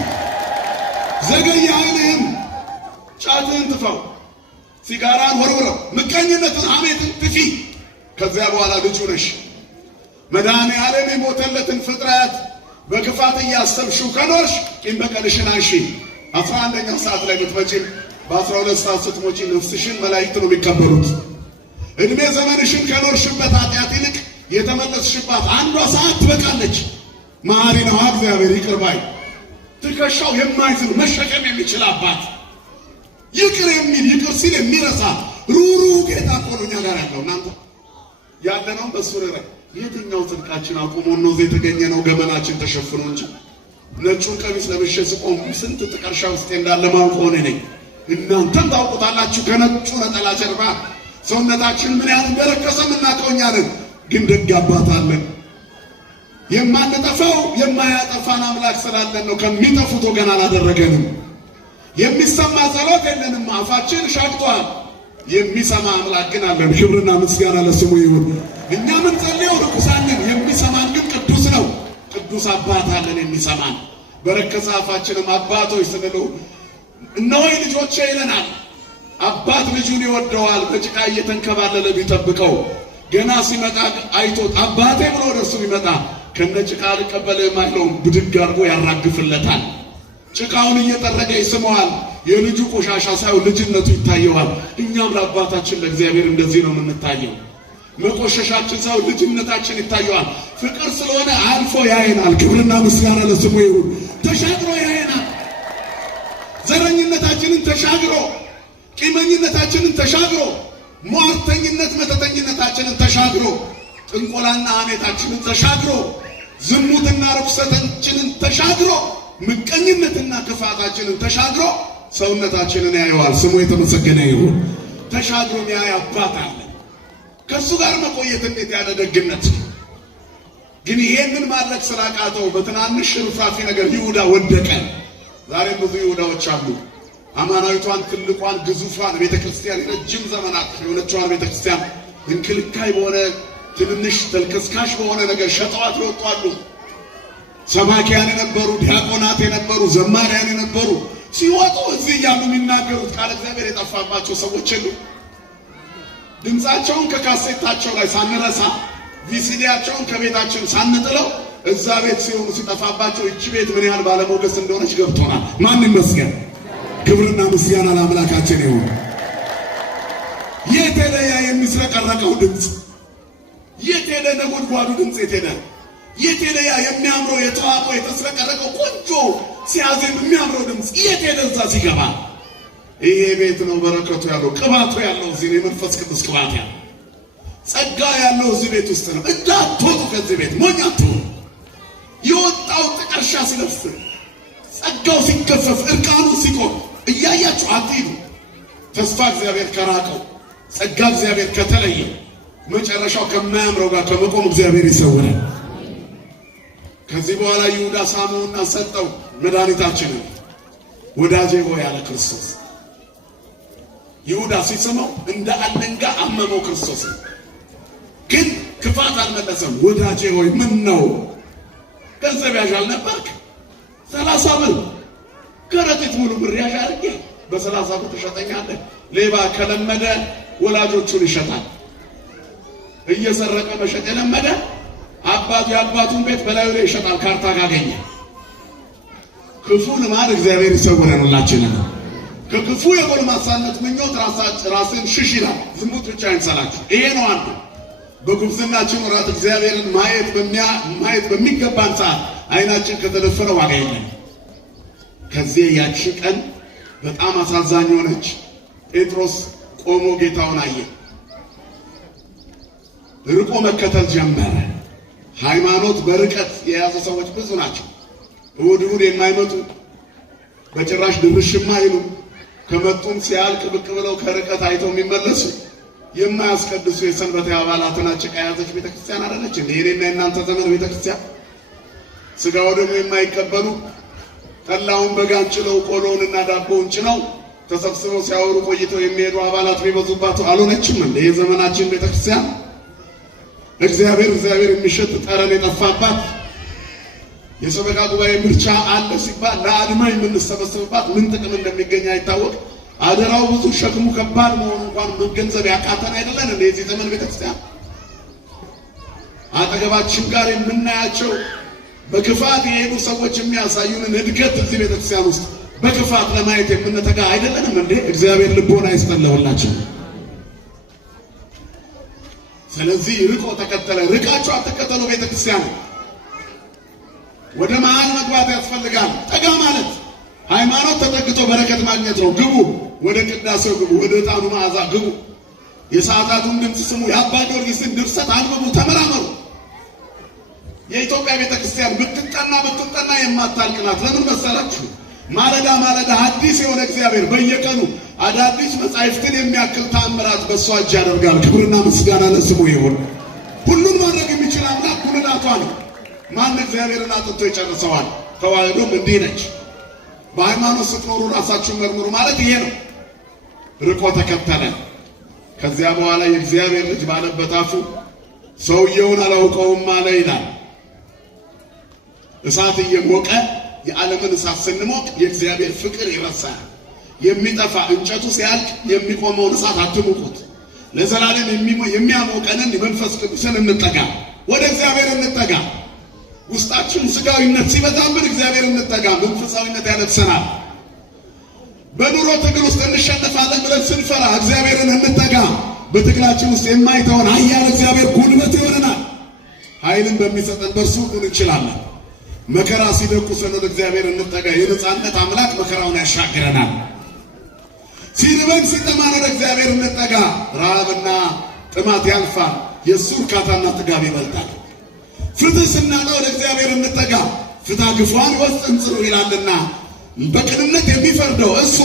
ዘገየ አይልህም። ጫትህን ትፋው፣ ሲጋራን ወርውረው፣ ምቀኝነትን ሐሜትን ትፊ። ከዚያ በኋላ ልጁ ነሽ። መድኃኔዓለም የሞተለትን ፍጥረት በክፋት እያሰብሽው ከኖርሽ ቂም በቀልሽን አንሺ። 11ኛው ሰዓት ላይ ብትመጪም በ12 ሰዓት ስትሞጪ ነፍስሽን መላእክት ነው የሚቀበሉት። እድሜ ዘመንሽን ከኖርሽበት ኃጢአት ይልቅ የተመለስሽባት 1 ሰዓት ትበቃለች። መሐሪ ነው እግዚአብሔር፣ ይቅር ባይ፣ ትከሻው የማይዝን መሸከም የሚችል አባት፣ ይቅር የሚል ይቅር ሲል የሚረሳ ሩሩ ጌታ እኮ ነው እኛ ጋር ያለው። እናንተ ያለነው በሱ ላይ የትኛው ጽድቃችን አቁሞን ነው የተገኘ ነው? ገመናችን ተሸፍኖ እንጂ ነጩን ቀሚስ ለብሼ ስቆም ስንት ጥቀርሻ ውስጥ እንዳለ ማውቅ ሆነ ነኝ። እናንተም ታውቁታላችሁ። ከነጩ ነጠላ ጀርባ ሰውነታችን ምን ያህል እንደረከሰም እናውቀኛለን። ግን ደግ አባት አለን። የማንጠፋው የማያጠፋን አምላክ ስላለን ነው። ከሚጠፉት ወገን አላደረገንም። የሚሰማ ጸሎት የለንም፣ አፋችን ሻግቷል። የሚሰማ አምላክ ግን አለን። ክብርና ምስጋና ለስሙ ይሁን። እኛ ምን ጸልየው ርኩሳንን፣ የሚሰማን ግን ቅዱስ ነው። ቅዱስ አባት አለን የሚሰማን። በረከሰ አፋችንም አባቶች ስንለው እነሆ ልጆቼ ይለናል። አባት ልጁን ይወደዋል፣ በጭቃ እየተንከባለለ ቢጠብቀው ገና ሲመጣ አይቶት አባቴ ብሎ ወደሱ ቢመጣ ከነጭቃ አልቀበልህም አይለውም፣ ብድግ አድርጎ ያራግፍለታል። ጭቃውን እየጠረገ ይስመዋል። የልጁ ቆሻሻ ሳይሆን ልጅነቱ ይታየዋል። እኛም ለአባታችን ለእግዚአብሔር እንደዚህ ነው የምንታየው። መቆሸሻችን ሳይሆን ልጅነታችን ይታየዋል። ፍቅር ስለሆነ አልፎ ያየናል። ክብርና ምስጋና ለስሙ ይሁን። ተሻግሮ ያየናል። ዘረኝነታችንን ተሻግሮ፣ ቂመኝነታችንን ተሻግሮ፣ ሟርተኝነት መተተኝነታችንን ተሻግሮ፣ ጥንቆላና ሐሜታችንን ተሻግሮ፣ ዝሙትና ርኩሰታችንን ተሻግሮ፣ ምቀኝነትና ክፋታችንን ተሻግሮ ሰውነታችንን ያየዋል። ስሙ የተመሰገነ ይሁን። ተሻግሮ የሚያይ አባት አለ። ከሱ ጋር መቆየት እንዴት ያለ ደግነት! ግን ይሄንን ማድረግ ስላቃተው በትናንሽ ሽርፍራፊ ነገር ይሁዳ ወደቀ። ዛሬም ብዙ ይሁዳዎች አሉ። አማናዊቷን ትልቋን ግዙፏን ቤተክርስቲያን ረጅም ዘመናት የሆነችዋን ቤተክርስቲያን እንክልካይ በሆነ ትንንሽ ተልከስካሽ በሆነ ነገር ሸጠዋት ይወጣሉ። ሰባኪያን የነበሩ ዲያቆናት የነበሩ ዘማሪያን የነበሩ ሲወጡ እዚህ ያሉ የሚናገሩት ቃል እግዚአብሔር የጠፋባቸው ሰዎች የሉ። ድምፃቸውን ከካሴታቸው ላይ ሳንረሳ ቪሲዲያቸውን ከቤታችን ሳንጥለው እዛ ቤት ሲሆኑ ሲጠፋባቸው እቺ ቤት ምን ያህል ባለሞገስ እንደሆነች ገብቶናል። ማን ይመስገን? ክብርና ምስጋና ለአምላካችን ይሁን። የት ሄደ ያ የሚስረቀረቀው ድምፅ? የት ሄደ ነጎድጓዱ ድምፅ? የት ሄደ? የት ሄደ ያ የሚያምረው የተዋበው የተስረቀረቀው ቆንጆ ሲያዜም የሚያምረው ድምፅ? የት ሄደ? እዛ ሲገባ ይሄ ቤት ነው በረከቱ ያለው ቅባቱ ያለው እዚህ የመንፈስ ቅዱስ ቅባት ያለው ጸጋ ያለው እዚህ ቤት ውስጥ ነው። እንዳትወጡ ከዚህ ቤት ሞኝ አትሁኑ። የወጣው ጥቀርሻ ሲለብስ ጸጋው ሲከፈፍ እርቃኑ ሲቆም እያያችሁ አትሂዱ። ተስፋ እግዚአብሔር ከራቀው ጸጋ እግዚአብሔር ከተለየ መጨረሻው ከማያምረው ጋር ከመቆም እግዚአብሔር ይሰውራል። ከዚህ በኋላ ይሁዳ ሳመውና ሰጠው መድኃኒታችንን። ወዳጄ ሆይ ያለ ክርስቶስ ይሁዳ ሲሰማው እንደ አለንጋ አመመው ክርስቶስ። ግን ክፋት አልመለሰም። ወዳጄ ሆይ ምን ነው ገንዘብ ያዥ አልነበርክ? 30 ብር ከረጢት ሙሉ ብር ያዥ አድርጌ በ30 ብር ትሸጠኛለህ? ሌባ ከለመደ ወላጆቹን ይሸጣል። እየሰረቀ መሸጥ የለመደ አባቱ የአባቱን ቤት በላዩ ላይ ይሸጣል ካርታ ካገኘ። ክፉ ልማድ እግዚአብሔር ይሰውረን ሁላችንን። ከክፉ የጎልማሳነት ምኞት ራስን ሽሽ ይላል። ዝሙት ብቻ አይንሰላችሁ። ይሄ ነው አንዱ። በጉብዝናችን ወራት እግዚአብሔርን ማየት በሚገባን ሰዓት አይናችን ከተደፈነ ዋጋ የለም። ከዚህ ያቺ ቀን በጣም አሳዛኝ ሆነች። ጴጥሮስ ቆሞ ጌታውን አየ። ርቆ መከተል ጀመረ። ሃይማኖት በርቀት የያዙ ሰዎች ብዙ ናቸው። እሑድ የማይመጡ በጭራሽ ድርሽማ አይሉ፣ ከመጡም ሲያልቅ ብቅ ብለው ከርቀት አይተው የሚመለሱ የማያስቀድሱ የሰንበቴ አባላትን አጭቃ ያዘች ቤተክርስቲያን አይደለች እንዴ? የኔና የናንተ ዘመን ቤተክርስቲያን ስጋው ደግሞ የማይቀበሉ ጠላውን በጋን ጭነው ቆሎውንና ዳቦውን ጭነው ተሰብስበው ሲያወሩ ቆይተው የሚሄዱ አባላት ቢበዙባት አልሆነችም እንዴ የዘመናችን ቤተክርስቲያን? እግዚአብሔር የሚሸት ጠረን የጠፋባት የሰበካ ጉባኤ ምርጫ አለ ሲባል ለአድማ የምንሰበሰብባት ምን ጥቅም እንደሚገኝ አይታወቅ። አደራው ብዙ ሸክሙ ከባድ መሆኑ እንኳን መገንዘብ ያቃተን አይደለን እንዴ የዚህ ዘመን ቤተክርስቲያን? አጠገባችን ጋር የምናያቸው በክፋት የሄዱ ሰዎች የሚያሳዩንን እድገት እዚህ ቤተክርስቲያን ውስጥ በክፋት ለማየት የምንተጋ አይደለንም እንዴ? እግዚአብሔር ልቦና ይስጠለውላችሁ። ስለዚህ ርቆ ተከተለ። ርቃችሁ አትከተሉ ቤተክርስቲያን። ወደ መሃል መግባት ያስፈልጋል። ጠጋ ማለት ሃይማኖት ተጠግቶ በረከት ማግኘት ነው። ግቡ፣ ወደ ቅዳሴው ግቡ፣ ወደ ዕጣኑ መዓዛ ግቡ። የሰዓታቱን ድምፅ ስሙ። የአባ ጊዮርጊስን ድርሰት አንብቡ፣ ተመራመሩ። የኢትዮጵያ ቤተክርስቲያን ብትጠና የማታልቅ ናት። ለምን መሰላችሁ? ማለዳ አዲስ የሆነ እግዚአብሔር በየቀኑ አዳዲስ መጻሕፍትን የሚያክል ተአምራት በእሷ እጅ ያደርጋል። ክብርና ምስጋና ለስሙ ይሁን። ሁሉን ማድረግ የሚችል አምላክ ጉልላቷ ነው። ማን እግዚአብሔርን አጥንቶ ይጨርሰዋል? ተዋህዶም እንዲህ ነች። በሃይማኖት ስትኖሩ ራሳችሁን መርምሩ ማለት ይሄ ነው። ርቆ ተከተለ። ከዚያ በኋላ የእግዚአብሔር ልጅ ባለበት አፉ ሰውየውን አላውቀውም አለ ይላል። እሳት እየሞቀ የዓለምን እሳት ስንሞቅ የእግዚአብሔር ፍቅር ይረሳል። የሚጠፋ እንጨቱ ሲያልቅ የሚቆመውን እሳት አትሙቁት። ለዘላለም የሚያሞቀንን የመንፈስ ቅዱስን እንጠጋ፣ ወደ እግዚአብሔር እንጠጋ። ውስጣችን ስጋዊነት ሲበዛብን እግዚአብሔር እንጠጋ። መንፈሳዊነት ያለብሰናል። በኑሮ ትግል ውስጥ እንሸነፋለን ብለን ስንፈራ እግዚአብሔርን እንጠጋ። በትግላችን ውስጥ የማይተውን ኃያል እግዚአብሔር ጉልበት ይሆነናል። ኃይልን በሚሰጠን በእርሱ ሁሉን እንችላለን። መከራ ሲደቁሰን ወደ እግዚአብሔር እንጠጋ። የነጻነት አምላክ መከራውን ያሻግረናል። ሲርበን ሲጠማን ወደ እግዚአብሔር እንጠጋ። ረሃብና ጥማት ያልፋል፣ የእሱ እርካታና ጥጋብ ይበልጣል። ፍትህ ስናጣ ወደ እግዚአብሔር እንጠጋ። ፍትሐ ግፏን ወስጥ እንጽሩ ይላልና በቅንነት የሚፈርደው እሱ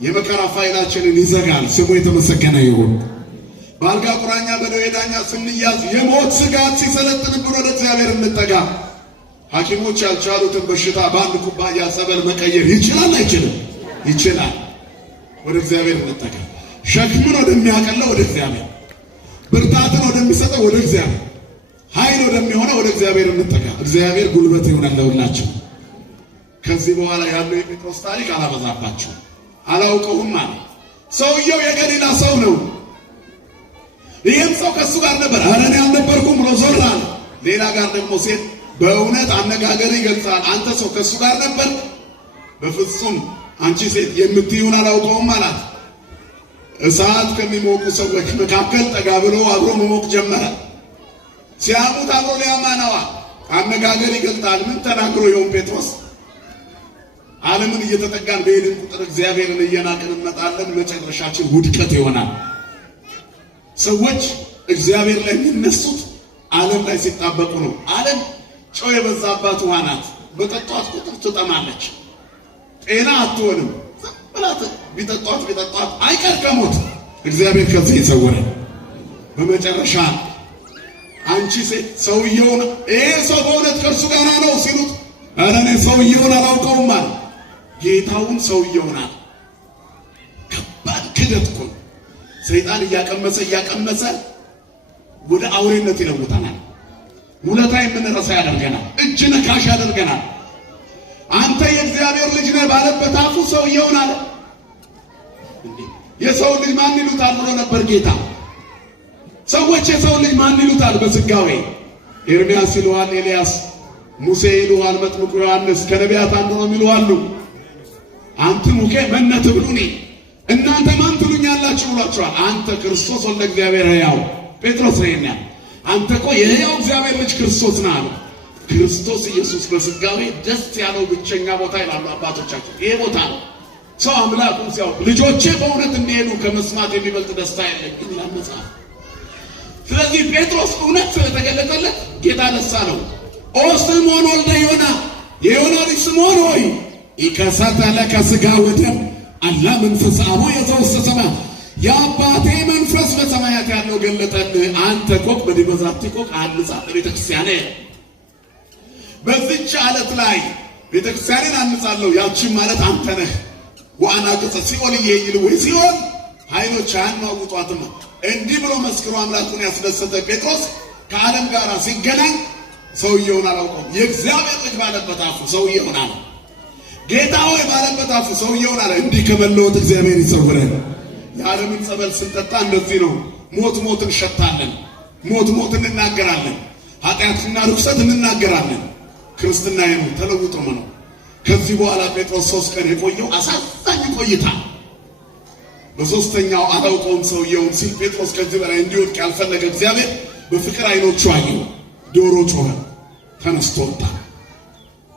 የመከራ ፋይላችንን ይዘጋል። ስሙ የተመሰገነ ይሁን። በአልጋ ቁራኛ በደዌ ዳኛ ስንያዝ የሞት ስጋት ሲሰለጥንብን ወደ እግዚአብሔር እንጠጋ። ሐኪሞች ያልቻሉትን በሽታ በአንድ ኩባያ ጸበል መቀየር ይችላል አይችልም? ይችላል። ወደ እግዚአብሔር እንጠጋ። ሸክምን ወደሚያቀለው ወደ እግዚአብሔር፣ ብርታትን ወደሚሰጠው ወደ እግዚአብሔር፣ ኃይል ወደሚሆነው ወደ እግዚአብሔር እንጠጋ። እግዚአብሔር ጉልበት ይሆናል ለሁላችን። ከዚህ በኋላ ያለው የጴጥሮስ ታሪክ አላበዛባችሁ። አላውቀውም አለ። ሰውየው የገሊላ ሰው ነው። ይህም ሰው ከሱ ጋር ነበር። ኧረ እኔ አልነበርኩም ብሎ ዞር አለ። ሌላ ጋር ደግሞ ሴት በእውነት አነጋገር ይገልጻል። አንተ ሰው ከሱ ጋር ነበር? በፍጹም አንቺ ሴት የምትይውን አላውቀውም አላት። እሳት ከሚሞቁ ሰዎች መካከል ጠጋ ብሎ አብሮ መሞቅ ጀመረ። ሲያሙት አብሮ ሊያማናዋ አነጋገር ይገልጣል። ምን ተናግሮ ይሆን ጴጥሮስ? ዓለምን እየተጠጋን በሄድን ቁጥር እግዚአብሔርን እየናቅን እንመጣለን። መጨረሻችን ውድቀት ይሆናል። ሰዎች እግዚአብሔር ላይ የሚነሱት ዓለም ላይ ሲጣበቁ ነው። ዓለም ጨው የበዛባት ውሃ ናት። በጠጧት ቁጥር ትጠማለች፣ ጤና አትሆንም። ብላት ቢጠጧት አይቀር ከሞት። እግዚአብሔር ከዚህ ይሰውረን። በመጨረሻ አንቺ ሴት ሰውየውን ይሄ ሰው በእውነት ከእርሱ ጋር ነው ሲሉት፣ ኧረ እኔ ሰውየውን አላውቀውም አለ። ጌታውን ሰውየውን አለ። ከባድ ክደት እኮ ሰይጣን እያቀመሰ ወደ አውሬነት ይለውጠናል። ውለታ የምንረሳ ያደርገናል። እጅ ነካሽ ያደርገናል። አንተ የእግዚአብሔር ልጅ ነህ ባለበት አፉ ሰውየውን አለ። የሰው ልጅ ማን ይሉታል ብሎ ነበር ጌታ። ሰዎች የሰው ልጅ ማን ይሉታል? በስጋዌ ኤርምያስ ይሉሃል፣ ኤልያስ፣ ሙሴ ይሉሃል፣ መጥምቁ ዮሐንስ፣ ከነቢያት አንዱ ነው ይሉሃሉ። አንትሙኬ መነ ትብሉኒ፣ እናንተ ማን ትሉኛላችሁ ብሏቸዋል። አንተ ክርስቶስ ወልደ እግዚአብሔር ሕያው። ጴጥሮስ ነህ። አንተ እኮ የሕያው እግዚአብሔር ልጅ ክርስቶስ ነህ አለ። ክርስቶስ ኢየሱስ በስጋዌ ደስ ያለው ብቸኛ ቦታ ይላሉ አባቶቻችን። ይሄ ቦታ ነው። ሰው አምላኩን ሲያውቅ ልጆቼ በእውነት እንዲሄዱ ከመስማት የሚበልጥ ደስታ የለኝም ይላል መጽሐፍ። ስለዚህ ጴጥሮስ እውነት ስለተገለጠለት ጌታ ደስ አለው። ኦ ስምዖን ወልደ ዮና፣ የዮና ልጅ ስምዖን ሆይ ኢከሰተ ለከ ሥጋ ወደም አላ መንፈስ አቡየ ዘውስተ ሰማይ፣ የአባቴ መንፈስ በሰማያት ያለው ገለጠልህ። አንተ ኮክ በዲበ ዛቲ ኮክ አንጻ ቤተክርስቲያኔ፣ በዚህች ዓለት ላይ ቤተክርስቲያንን አንጻለሁ። ያቺም ማለት አንተ ነህ። ዋና ገጸ ሲኦል ይይል ወይ ሲኦል ኃይሎች አያናውጧትም። እንዲህ ብሎ መስክሮ አምላኩን ያስደሰተ ጴጥሮስ ከዓለም ጋር ሲገናኝ ሰውየውን አላውቀውም። የእግዚአብሔር ልጅ ባለበት አፉ ሰውየውን አለ። ጌታ ሆይ ባለበት አፉ ሰውየውን አለ። እንዲህ ከመለወጥ እግዚአብሔር ይሰውረን። የዓለምን ጸበል ስንጠጣ እንደዚህ ነው። ሞት እንሸታለን፣ ሞት እንናገራለን፣ ኃጢአትና ርኩሰት እንናገራለን። ክርስትና ነው ተለውጦ ነው። ከዚህ በኋላ ጴጥሮስ 3 ቀን የቆየው አሳዛኝ ቆይታ። በሶስተኛው አላውቀውም ሰውየውን ሲል ጴጥሮስ ከዚህ በላይ እንዲወድቅ ያልፈለገ እግዚአብሔር በፍቅር አይኖቹ አየው። ዶሮ ጮኸ፣ ተነስቶ ወጣ።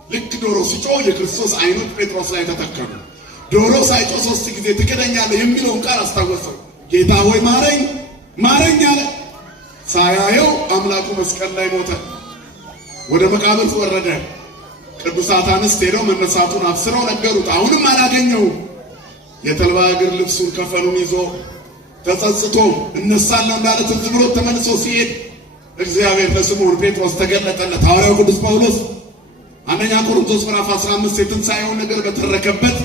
ልክ ዶሮ ሲጮህ የክርስቶስ አይኖች ጴጥሮስ ላይ ተተከሉ። ዶሮ ሳይጮህ 3 ጊዜ ትክደኛለህ የሚለውን ቃል አስታወሰው። ጌታ ሆይ ማረኝ አለ። ሳያየው አምላኩ መስቀል ላይ ሞተ። ወደ መቃብር ወረደ። ቅዱሳት አንስት ሄደው መነሳቱን አብስረው ነገሩት። አሁንም አላገኘው። የተልባ እግር ልብሱን ከፈኑን ይዞ ተጸጽቶ እነሳለሁ እንዳለ ትዝ ብሎ ተመልሶ ሲሄድ እግዚአብሔር ለስምዖን ጴጥሮስ ተገለጠለት። ሐዋርያው ቅዱስ ጳውሎስ አንደኛ ቆሮንቶስ ምዕራፍ 15 የትንሣኤውን ነገር በተረከበት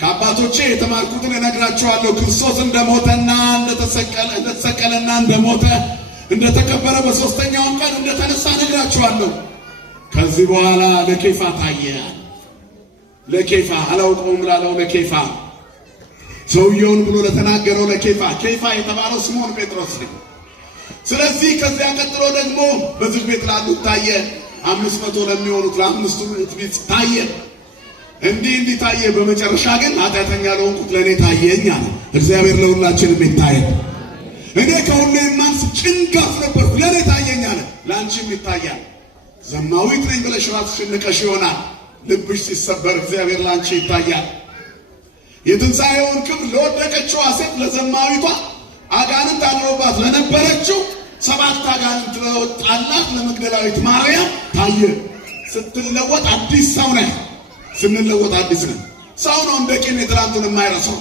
ከአባቶቼ የተማርኩትን እነግራቸዋለሁ። ክርስቶስ እንደሞተና እንደተሰቀለና እንደሞተ እንደተቀበረ በሶስተኛው ቀን እንደተነሳ እነግራቸዋለሁ። ከዚህ በኋላ ለኬፋ ታየ። ለኬፋ አላውቀውም ላለው ለኬፋ፣ ሰውየውን ብሎ ለተናገረው ለኬፋ፣ ኬፋ የተባለው ስምዖን ጴጥሮስ ነው። ስለዚህ ከዚያ ቀጥሎ ደግሞ በዝግ ቤት ላሉት ታየ። 500 ለሚሆኑት ለአምስቱ ቤት ታየ። እንዲህ ታየ። በመጨረሻ ግን ኃጢአተኛ ለሆንኩት ለእኔ ታየኝ አለ። እግዚአብሔር ለሁላችንም ይታየን። እኔ ከሁሉ የማንስ ጭንጋፍ ነበርኩ፣ ለእኔ ታየኝ አለ። ለአንቺም ይታያል። ዘማዊት ነኝ ብለሽ ራስሽን ንቀሽ ይሆናል። ልብሽ ሲሰበር እግዚአብሔር ለአንቺ ይታያል። የትንሣኤውን ክብር ለወደቀችው ሴት ለዘማዊቷ አጋንንት አድሮባት ለነበረችው 7 አጋንንት ለወጣላት ለመግደላዊት ማርያም ታየ። ስትለወጥ አዲስ ሰው ነህ። ስንለወጥ አዲስ ነን። ሰው ነው እንደ ቂም የትናንቱን የማይረሳው።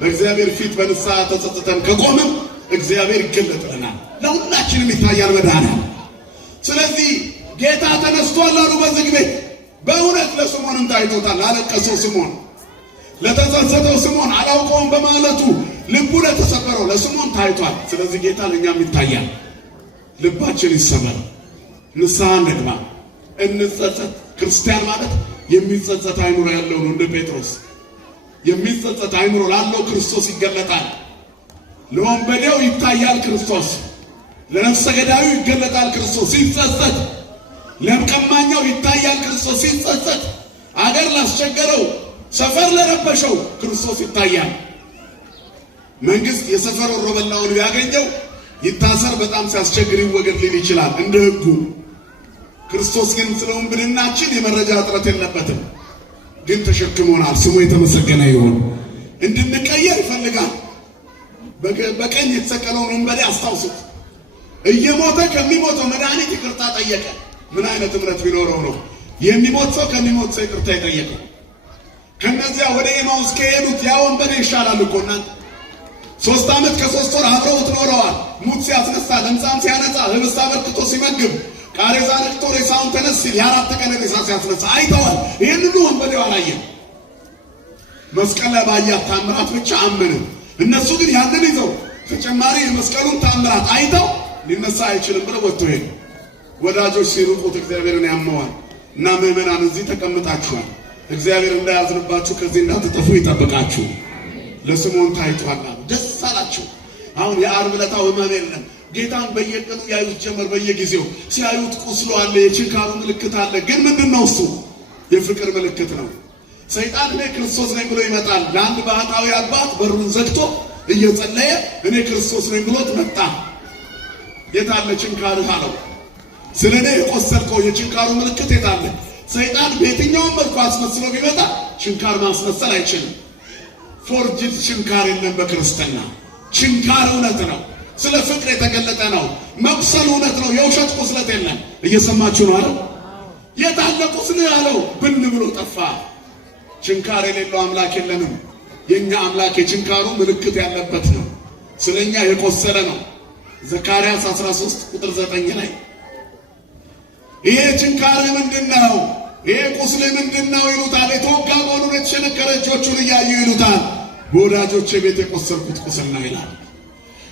በእግዚአብሔር ፊት በንስሐ ተጸጽተን ከቆምን እግዚአብሔር ይገለጥልናል፣ ለሁላችንም ይታያል መድኃኒዓለም። ስለዚህ ጌታ ተነስቷል አሉ በዝግ ቤት። በእውነት ለስምዖንም ታይቶታል። ላለቀሰው ስምዖን፣ ለተጸጸተው ስምዖን፣ አላውቀውም በማለቱ ልቡ ለተሰበረው ለስምዖን ታይቷል። ስለዚህ ጌታ ለእኛም ይታያል። ልባችን ይሰበር፣ ንስሐ እንግባ፣ እንጸጸት። ክርስቲያን ማለት የሚጸጸት አይምሮ ያለው ነው። እንደ ጴጥሮስ የሚጸጸት አይምሮ ላለው ክርስቶስ ይገለጣል። ለወንበዴው ይታያል ክርስቶስ፣ ለነፍሰ ገዳዩ ይገለጣል ክርስቶስ ሲጸጸት፣ ለቀማኛው ይታያል ክርስቶስ ሲጸጸት፣ አገር ላስቸገረው ሰፈር ለረበሸው ክርስቶስ ይታያል። መንግስት የሰፈር ወሮበላውን ቢያገኘው ይታሰር፣ በጣም ሲያስቸግር ይወገድ ሊል ይችላል እንደ ሕጉ። ክርስቶስ ግን ስለ ወንብድናችን የመረጃ እጥረት የለበትም፣ ግን ተሸክሞናል። ስሙ የተመሰገነ ይሁን። እንድንቀየር ይፈልጋል። በቀኝ የተሰቀለውን ወንበዴ አስታውሱት። እየሞተ ከሚሞተው መድኃኒት ይቅርታ ጠየቀ። ምን አይነት እምነት ቢኖረው ነው የሚሞት ሰው ከሚሞት ሰው ይቅርታ የጠየቀው? ከነዚያ ወደ ኤማውስ ከሄዱት ያ ወንበዴ ይሻላል እኮ እናንተ። 3 ዓመት ከ3 ወር አብረውት ኖረዋል። ሙት ሲያስነሳ፣ ለምጻም ሲያነጻ፣ ህብስት አበርክቶ ሲመግብ፣ ቃሬዛ ነክቶ ሬሳውን ተነስ ሲል የ4 ቀን ሬሳ ሲያስነሳ አይተዋል። ይህን ሁሉ ወንበዴው አላየም። መስቀል ላይ ባያት ታምራት ብቻ አመነ። እነሱ ግን ያንን ይዘው ተጨማሪ የመስቀሉን ታምራት አይተው ሊነሳ አይችልም ብለው ወጥቶ ሄዱ። ወዳጆች ሲሩቁት እግዚአብሔርን ያመዋል። እና ምዕመናን እዚህ ተቀምጣችኋል። እግዚአብሔር እንዳያዝንባችሁ ከዚህ እንዳትጠፉ ይጠብቃችሁ። ለስምዖን ታይቷል፣ ደስ አላችሁ። አሁን የዓርብ ዕለት ሕማም የለም። ጌታን በየቀኑ ያዩት ጀመር። በየጊዜው ሲያዩት ቁስሉ አለ፣ የችንካሩ ምልክት አለ። ግን ምንድነው እሱ? የፍቅር ምልክት ነው። ሰይጣን እኔ ክርስቶስ ነኝ ብሎ ይመጣል። ለአንድ ባህታዊ አባት በሩን ዘግቶ እየጸለየ እኔ ክርስቶስ ነኝ ብሎት መጣ። የታለ ችንካርህ አለው። ስለ እኔ የቆሰልከው የችንካሩ ምልክት የታለ? ሰይጣን በየትኛውም መልኩ አስመስሎ ቢመጣ ችንካር ማስመሰል አይችልም። ፎርጅድ ችንካር የለም በክርስትና። ችንካር እውነት ነው፣ ስለ ፍቅር የተገለጠ ነው። መቁሰል እውነት ነው፣ የውሸት ቁስለት የለም። እየሰማችሁ ነው አይደል? የታለ ቁስልህ አለው። ብን ብሎ ጠፋ። ችንካር የሌለው አምላክ የለንም። የኛ አምላክ የችንካሩ ምልክት ያለበት ነው። ስለኛ የቆሰለ ነው። ዘካርያስ 13 ቁጥር 9 ላይ ይሄ ችንካር ምንድነው? ይሄ ቁስል ምንድነው ይሉታል። የተወጋ መሆኑን የተሸነከረ እጆቹን እያዩ ይሉታል። በወዳጆቼ ቤት የቆሰልኩት ቁስል ነው ይላል።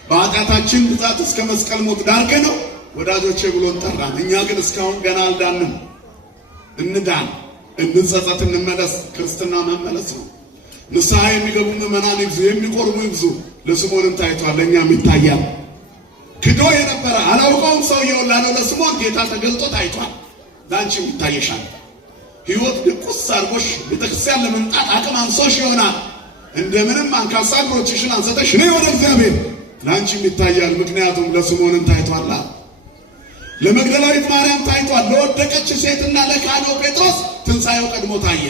በኃጢአታችን ብዛት እስከ መስቀል ሞት ዳርገ ነው ወዳጆቼ ብሎን ጠራን። እኛ ግን እስካሁን ገና አልዳንም። እንዳን እንጸጸት፣ እንመለስ። ክርስትና መመለስ ነው። ንስሐ የሚገቡ ምዕመናን ይብዙ፣ የሚቆርቡ ይብዙ። ለስምዖንም ታይቷል፣ ለእኛም ይታያል። ክዶ የነበረ አላውቀውም ሰውየው ላለው ለስምዖን ጌታ ተገልጦ ታይቷል። ላንቺም ይታየሻል። ሕይወት ድቁስ አድርጎሽ ቤተክርስቲያን ለመምጣት አቅም አንሶሽ ይሆናል። እንደምንም አንካሳ እግሮችሽን አንስተሽ ነይ ወደ እግዚአብሔር፣ ላንቺም ይታያል። ምክንያቱም ለስምዖንም ታይቷል፣ ለመግደላዊት ማርያም ታይቷል። ለወደቀች ሴትና ለካህናው ጴጥሮስ ትንሣኤው ቀድሞ ታየ።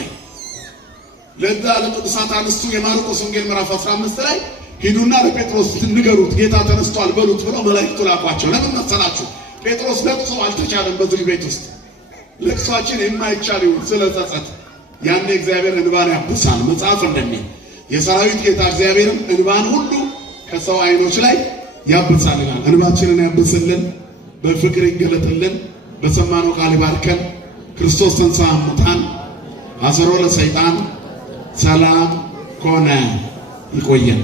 ለዛ ለቅዱሳት አንስቱ የማርቆስ ወንጌል ምዕራፍ 15 ላይ ሂዱና ለጴጥሮስ ንገሩት ጌታ ተነስቷል በሉት ብለው መላእክቱ ላኳቸው። ለምን መሰላችሁ? ጴጥሮስ ለቅሶ አልተቻለም። በዝግ ቤት ውስጥ ለቅሷችን የማይቻል ይሁን ስለ ጸጸት። ያኔ እግዚአብሔር እንባን ያብሳል። መጽሐፍ እንደሚል የሰራዊት ጌታ እግዚአብሔርም እንባን ሁሉ ከሰው አይኖች ላይ ያብሳል ይላል። እንባችንን ያብስልን፣ በፍቅር ይገለጥልን፣ በሰማነው ቃል ይባርከን። ክርስቶስ ተንሥአ እሙታን አሰሮ ለሰይጣን ሰላም ኮነ። ይቆየን።